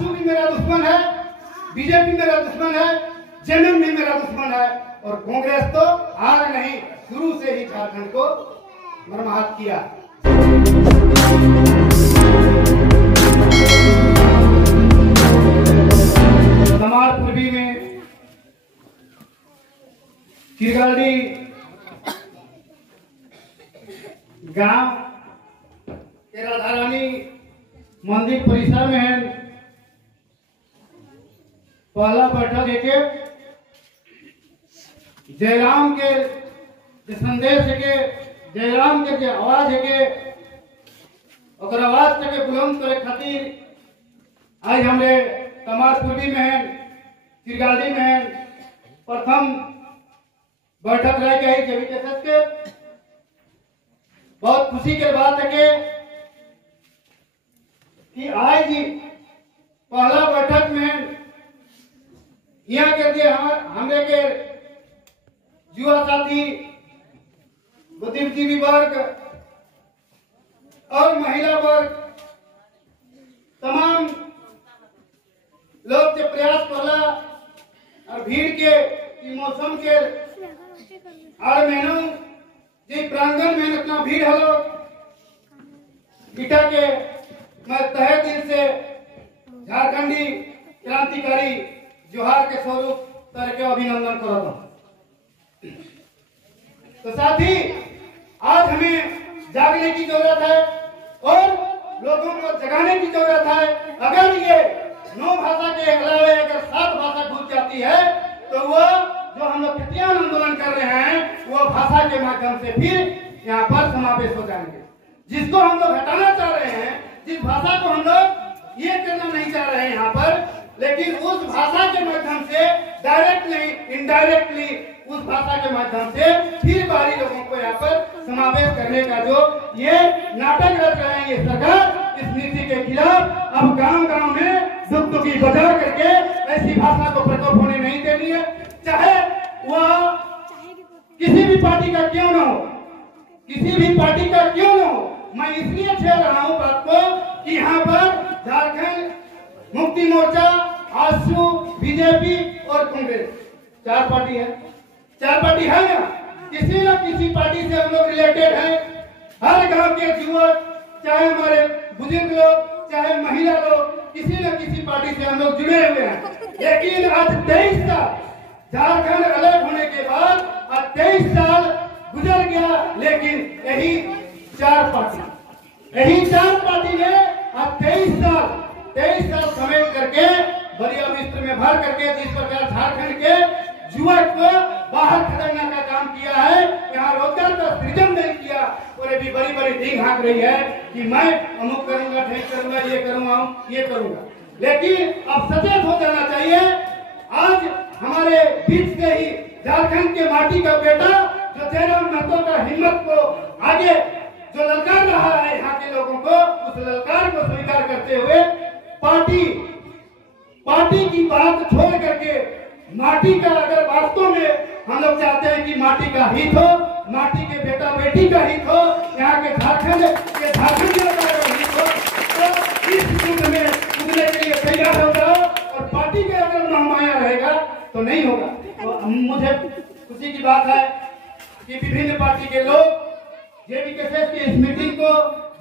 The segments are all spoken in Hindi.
आसू भी मेरा दुश्मन है, बीजेपी मेरा दुश्मन है, जेएमएम भी मेरा दुश्मन है और कांग्रेस तो आज नहीं शुरू से ही झारखंड को मर्माहत किया। समाज पूर्वी में किरगाड़ी गांव के राधा रानी मंदिर परिसर में है पहला बैठक के जयराम के संदेश के जयराम के आवाज के और आवाज के बुलंद करे खातिर आज हमरे समाज पूर्वी में किरगाड़ी में प्रथम बैठक रह गई जेबी के बहुत खुशी के बात है कि आज पहला बैठक में यहाँ के लिए हमरे के युवा साथी बुद्धिजीवी वर्ग और महिला वर्ग तमाम लोग के प्रयास करला और भीड़ के मौसम के और महीनों जी प्रांगण में इतना भीड़ हलो बिटा के मैं तहे दिल से झारखंडी क्रांतिकारी जोहार के स्वरूप तरह के अभिनंदन करता हूँ। तो साथ ही आज हमें जागने की जरूरत है और लोगों को जगाने की जरूरत है। अगर ये 9 भाषा के अलावा अगर 7 भाषा घुस जाती है तो वो जो हम लोग प्रत्यान आंदोलन कर रहे हैं वो भाषा के माध्यम से फिर यहाँ पर समावेश हो जाएंगे। जिसको हम लोग हटाना चाह रहे हैं, जिस भाषा को हम लोग ये करना नहीं चाह रहे हैं यहाँ पर, लेकिन उस भाषा के माध्यम से डायरेक्टली इनडायरेक्टली उस भाषा के माध्यम से फिर बाहरी लोगों को यहाँ पर समावेश करने का जो ये नाटक रच रहे हैं ये सरकार, इस नीति के खिलाफ अब गांव-गांव में दुखी बजा करके ऐसी भाषा को प्रकोप होने नहीं देनी है। चाहे वह किसी भी पार्टी का क्यों न हो, किसी भी पार्टी का क्यों न हो, मैं इसलिए छेड़ रहा हूँ बात को कि यहाँ पर झारखंड मुक्ति मोर्चा, आजसू, बीजेपी और कांग्रेस 4 पार्टी है। 4 पार्टी है ना, किसी न किसी पार्टी से हम लोग रिलेटेड हैं। हर गांव के युवक, चाहे हमारे बुजुर्ग लोग, चाहे महिला लोग, किसी न किसी पार्टी से हम लोग जुड़े हुए हैं। लेकिन आज 23 साल झारखंड अलग होने के बाद आज 23 साल गुजर गया, लेकिन यही 4 पार्टी ने आज 23 साल समेट करके बलिया मिस्र में भर करके जिस प्रकार झारखंड के युवक को बाहर खदेड़ने का काम किया है, यहाँ रोजगार का सृजन नहीं किया और अभी बड़ी डींग हाँक रही है कि मैं अमुक करूंगा, ठीक करूंगा, ये करूंगा। लेकिन अब सचेत हो जाना चाहिए। आज हमारे बीच से ही झारखंड के माटी का बेटा जो जयराम महतो का हिम्मत को आगे जो ललकार रहा है यहाँ के लोगों को, उस ललकार को स्वीकार करते हुए पार्टी की बात छोड़ करके माटी का, अगर वास्तव में हम लोग चाहते हैं कि माटी का हित हो, माटी के बेटा बेटी का हित हो, यहाँ के झारखंड जनता का हित हो, तो इस युद्ध में कूदने के लिए तैयार हो जाओ। और पार्टी के अगर महमाया रहेगा तो नहीं होगा। तो मुझे खुशी की बात है कि विभिन्न पार्टी के लोग जेबी केसेस की इस मीटिंग को,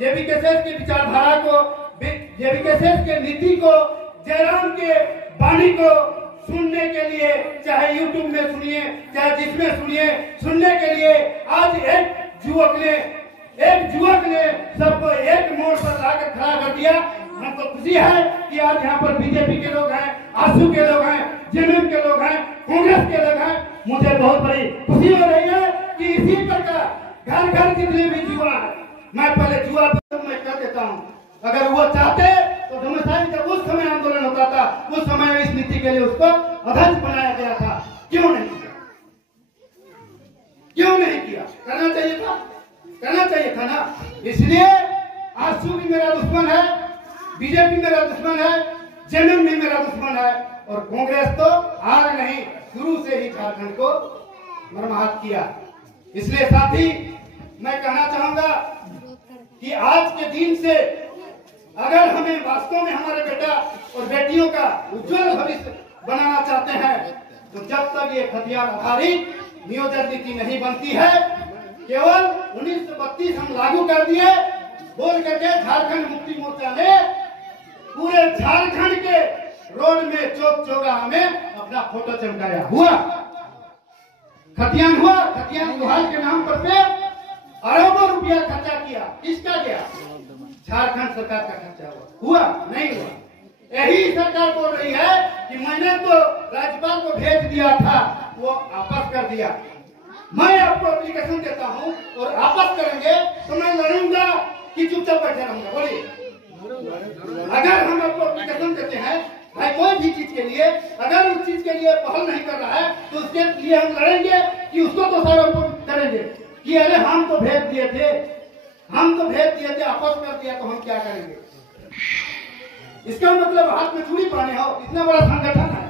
जेबी केसेस की विचारधारा को, जेबी केसेस के नीति को, जयराम के वाणी को सुनने के लिए, चाहे यूट्यूब में सुनिए, चाहे जिसमें सुनिए, सुनने के लिए आज एक युवक ने सबको एक मोड़ पर लाकर खड़ा कर दिया। हमको खुशी है कि आज यहाँ पर बीजेपी के लोग हैं, आजसू के लोग हैं, जेएमएम के लोग हैं, कांग्रेस के लोग हैं। मुझे बहुत बड़ी खुशी हो रही है कि इसी प्रकार घर जितने भी युवा है, मैं पहले युवा मैं कर देता हूँ। अगर वो चाहते तो घमासान जब उस समय आंदोलन होता था, उस समय इस नीति के लिए उसको अध्यक्ष बनाया गया था। क्यों नहीं किया? करना चाहिए था ना। इसलिए आजसू भी मेरा दुश्मन है, बीजेपी मेरा दुश्मन है, जेएमएम भी मेरा दुश्मन है और कांग्रेस तो आज नहीं शुरू से ही झारखंड को मर्माहत किया। इसलिए साथी मैं कहना चाहूंगा कि आज के दिन से अगर हमें वास्तव में हमारे बेटा और बेटियों उज्जवल भविष्य बनाना चाहते हैं, तो जब तक ये खतियान आधारित नियोजन नीति नहीं बनती है, केवल 1932 हम लागू कर दिए बोल करके झारखंड मुक्ति मोर्चा ने पूरे झारखंड के रोड में चौक चौराहा में अपना फोटो चमकाया। हुआ खतियान, हुआ खतियान जोहार के नाम पर पे अरबों रुपया खर्चा किया। किसका किया? झारखंड सरकार का खर्चा हुआ नहीं हुआ? यही सरकार बोल रही है कि मैंने तो राज्यपाल को भेज दिया था, वो वापस कर दिया। मैं आपको एप्लीकेशन देता हूं और वापस करेंगे तो मैं लड़ूंगा कि चुपचाप बैठे रहूंगा? बोलिए, अगर हम आपको एप्लीकेशन देते हैं भाई कोई भी चीज के लिए, अगर उस चीज के लिए पहल नहीं कर रहा है तो उसके लिए हम लड़ेंगे कि उसको तो दोषारोपण करेंगे कि अरे हम तो भेज दिए थे, हम तो भेज दिए थे, वापस कर दिया तो हम क्या करेंगे? इसका मतलब हाथ में चूड़ी पहने हो। इतना बड़ा संगठन है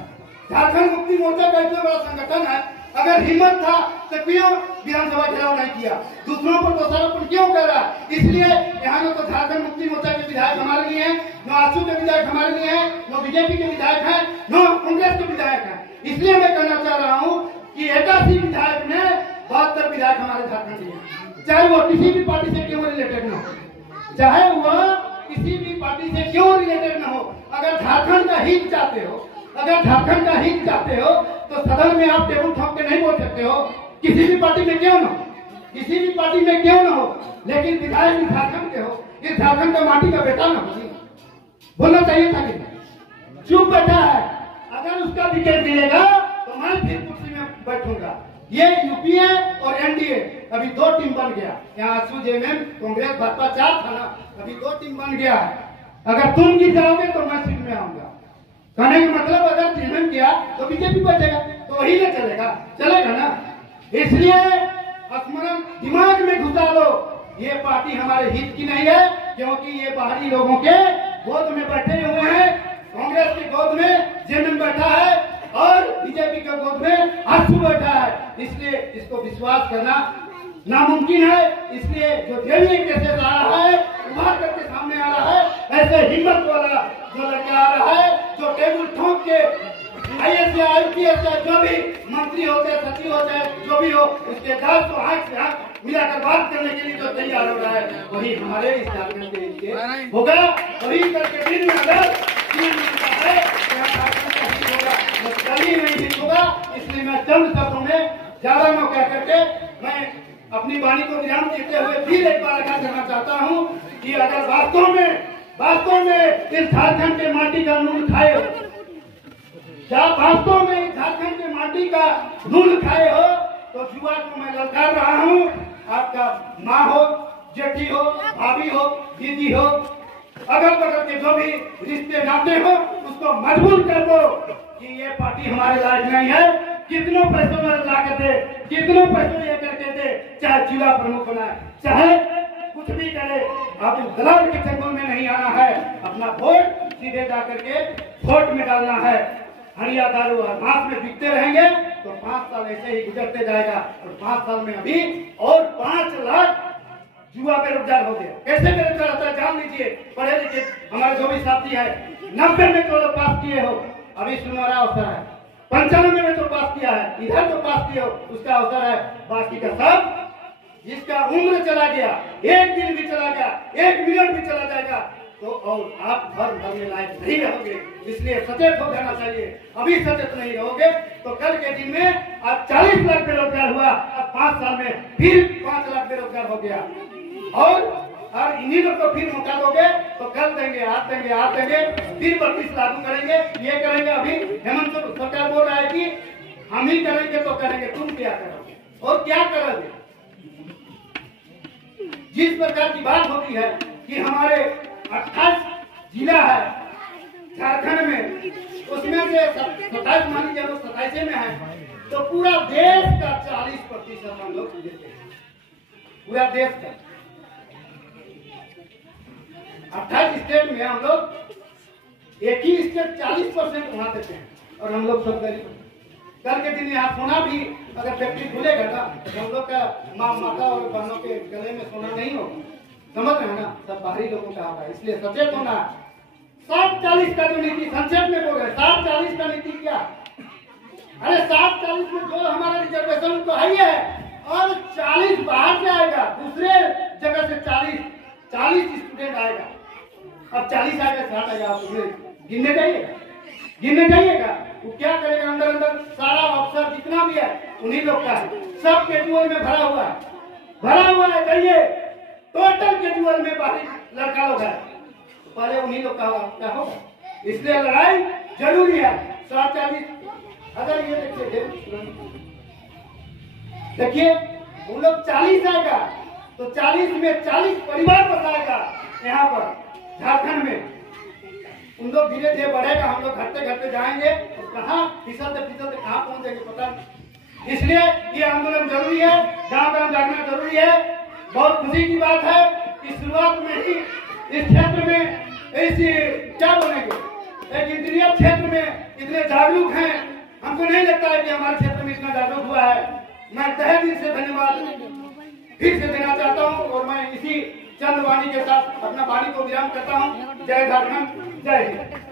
झारखंड मुक्ति मोर्चा का, इतना बड़ा संगठन है, अगर हिम्मत था तो क्यों विधानसभा घेराव नहीं किया? दूसरों पर दोषारोपण क्यों कर रहा है? इसलिए यहाँ न तो झारखंड मुक्ति मोर्चा के विधायक हमारे लिए हैं, न आजसू के विधायक हमारे लिए हैं, न बीजेपी के विधायक हैं, न कांग्रेस के विधायक हैं। इसलिए मैं कहना चाह रहा हूँ कि 81 विधायक में 72 विधायक हमारे झारखंड के, चाहे वो किसी भी पार्टी से क्यों रिलेटेड न हो, चाहे वह किसी भी पार्टी से क्यों रिलेटेड न हो। अगर झारखंड का हित चाहते हो, अगर झारखंड का हित चाहते हो तो सदन में आप टेबल ठोक के नहीं बोल सकते हो, किसी भी पार्टी में क्यों न हो, किसी भी पार्टी में क्यों न हो, लेकिन विधायक झारखंड के हो, इस झारखंड का माटी का बेटा न हो, बोलना चाहिए था कि चुप बैठा है। अगर उसका विकेट मिलेगा तो मैं फिर कुर्सी में बैठूंगा। ये यूपीए और एनडीए अभी 2 टीम बन गया, यहाँ आजसू जेएमएम कांग्रेस भाजपा 4 था ना, अभी 2 टीम बन गया है। अगर तुम जीत जाओगे तो मैं सीट में आऊंगा। कहने का मतलब अगर जेएमएम किया तो बीजेपी बैठेगा, तो वही ना चलेगा, चलेगा ना। इसलिए स्मरण दिमाग में घुसा लो, ये पार्टी हमारे हित की नहीं है, क्योंकि ये बाहरी लोगों के गोद में बैठे हुए हैं। कांग्रेस की गोद में जेएमएम बैठा है और बीजेपी के गोद में आजसू बैठा है, इसलिए इसको विश्वास करना नामुमकिन है। इसलिए जो जेडीए केसेस आ रहा है, उभार करके सामने आ रहा है, ऐसे हिम्मत वाला जो लड़का आ रहा है, जो टेबल ठोक के आईएएस या आईपीएस या जो भी मंत्री होते हैं, सचिव होते हैं, जो भी हो, उसके 10 को आंख से आंख मिलाकर बात करने के लिए जो तैयार हो रहा है, वही हमारे इस झारखंड के लिए होगा। वही करके दिन में अगर कभी नहीं होगा। इसलिए मैं चंद शब्दों में ज्यादा न कह करके मैं अपनी वाणी को विराम देते हुए फिर एक बार आगाह करना चाहता हूँ कि अगर वास्तव में इस झारखंड के माटी का नून खाए हो, क्या वास्तव में इस झारखंड के माटी का नून खाए हो, तो युवा को मैं ललकार रहा हूँ। आपका माँ हो, जेठी हो, भाभी हो, दीदी हो, अगल बगल के जो भी रिश्ते नाते हो, उसको मजबूर कर दो कि ये पार्टी हमारे लायक नहीं है। कितनों पैसों में ला के दे, कितनों पैसों ये करके दे, चाहे जिला प्रमुख बनाए, चाहे कुछ भी करे, आप दलाल के चंगुल में नहीं आना है। अपना वोट सीधे जाकर के वोट में डालना है। हरिया दारू और मांस में बिकते रहेंगे तो 5 साल ऐसे ही गुजरते जाएगा और 5 साल में अभी और 5 लाख युवा बेरोजगार हो गया। कैसे बेरोजगार होता है जान लीजिए। पढ़े लिखे हमारे जो भी साथी है 90 में जो लोग पास किए हो, अभी सुनहरा अवसर है। 95 में तो पास किया है, इधर तो पास किए हो, उसका अवसर है। बाकी का सब जिसका उम्र चला गया, 1 दिन भी चला गया, 1 मिनट भी चला जाएगा, तो और आप घर भरने लायक नहीं रहोगे। इसलिए सचेत हो जाना चाहिए। अभी सचेत नहीं रहोगे तो कल के दिन में आज 40 लाख बेरोजगार हुआ, अब 5 साल में फिर 5 लाख बेरोजगार हो गया। और इन्हीं लोग को फिर मौका दोगे तो कल देंगे, आज देंगे, आज देंगे, फिर 32 लागू करेंगे, ये करेंगे। अभी हेमंत सरकार बोल रहा है कि हम ही करेंगे तो करेंगे, तुम क्या करोगे और क्या करोगे? जिस प्रकार की बात होती है कि हमारे 28 जिला है झारखंड में, उसमें से 27 मान लीजिए लोग 27 में है, तो पूरा देश का 40% हम लोग देते हैं। पूरा देश का 28 स्टेट में हम लोग एक ही स्टेट 40% वहां देते हैं और हम लोग सब गरीब। कल के दिन यहाँ सोना भी अगर फैक्ट्री खुलेगा ना तो हम लोग का माँ माता और बहनों के गले में सोना नहीं होगा। समझ रहे हैं ना, सब बाहरी लोगों का होगा। इसलिए सचेत होना। 740 का जो नीति संक्षेप में बोल रहे अरे 740 में जो हमारा रिजर्वेशन तो है ही है, और 40 बाहर से आएगा, दूसरे जगह से 40 स्टूडेंट आएगा। अब 40 आएगा, 60 आएगा, आप गिनने जाइएगा। वो क्या करेगा? अंदर अंदर सारा अफसर जितना भी है उन्हीं लोग का है, सब कैजुअल में भरा हुआ है। कहिए टोटल कैजुअल में बाहरी लड़का लोग है, पहले उन्हीं लोग का क्या होगा? इसलिए लड़ाई जरूरी है। 740 अगर ये देखिए उन लोग 40 आएगा तो 40 में 40 परिवार बसाएगा यहाँ पर झारखंड में। उन लोग धीरे धीरे बढ़ेगा, हम लोग घटते जाएंगे और कहाँ फिसलते कहाँ पहुंचेंगे पता नहीं। इसलिए ये आंदोलन जरूरी है, गांव गांव जागना जरूरी है। बहुत खुशी की बात है कि शुरुआत में ही इस क्षेत्र में ऐसी क्या बोलेंगे, एक इंजीनियर क्षेत्र में इतने जागरूक हैं, हमको नहीं लगता है कि हमारे क्षेत्र में इतना जागरूक हुआ है। मैं तहे दिल से धन्यवाद फिर से देना चाहता हूँ, और मैं इसी चंद वाणी के साथ अपना वाणी को विराम करता हूँ। जय झारखंड, जय हिंद।